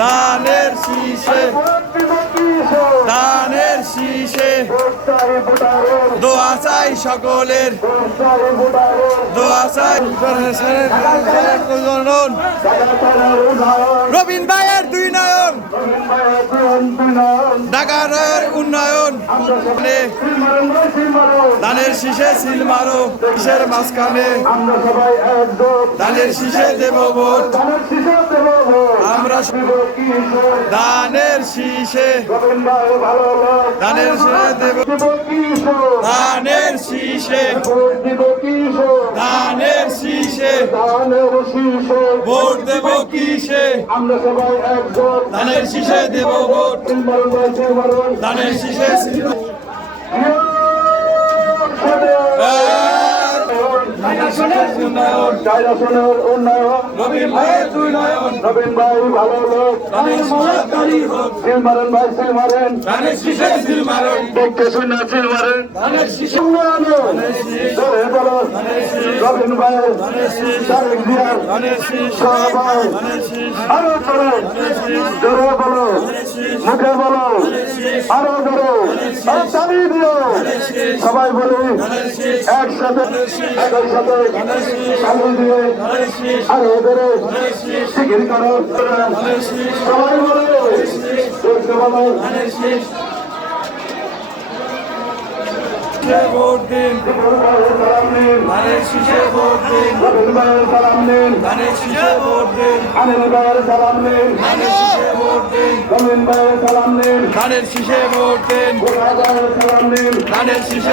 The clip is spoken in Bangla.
দানের শীষে দানের শীষে দোয়া চাই সকলের দোয়া চাই রবিন ভাইয়ের দুই নয়ন ঢাকার উন্নয়ন ধানের শীষে সিল মারো কিসের মাঝখানে ধানের শীষে দেব ভোট আমরা ধানের শীষে ধানের শীষে দেব ধানের শীষে ধানের শীষে ভোট দেব কিসে আমরা সবাই একজোট ধানের শীষে দেব ভোট ধানের শীষে রবিন ভাই দুই নয়ন রবিন ভাই ভালো লোক সিল মারেন ভাই সিল মারেন ধানের শীষে সিল মারুন দেখতে শুনে সিল মারেন ধানের শীষে রবিন ভাই তারেক জিয়ার ধানের শীষ সবাই ধানের শীষ আরো জোরে জোরে বলো মুখে বলো আরো জোরে আর চালিয়ে দিও সবাই বলি একসাথে একই সাথে চালিয়ে দিয়ে আরো জোরে শিগির করো সবাই বলে বলো ভোট দিন ধানের শীষে ভোট দিন সালাম নিন ধানের শীষে ভোট দিন আনিল ভাইয়ের সালাম নিন ধানের শীষে ভোট দিন রবিন ভাইয়ের সালাম নিন ধানের শীষে ভোট দিন গোলা ভাইয়ের সালাম নিন ধানের শীষে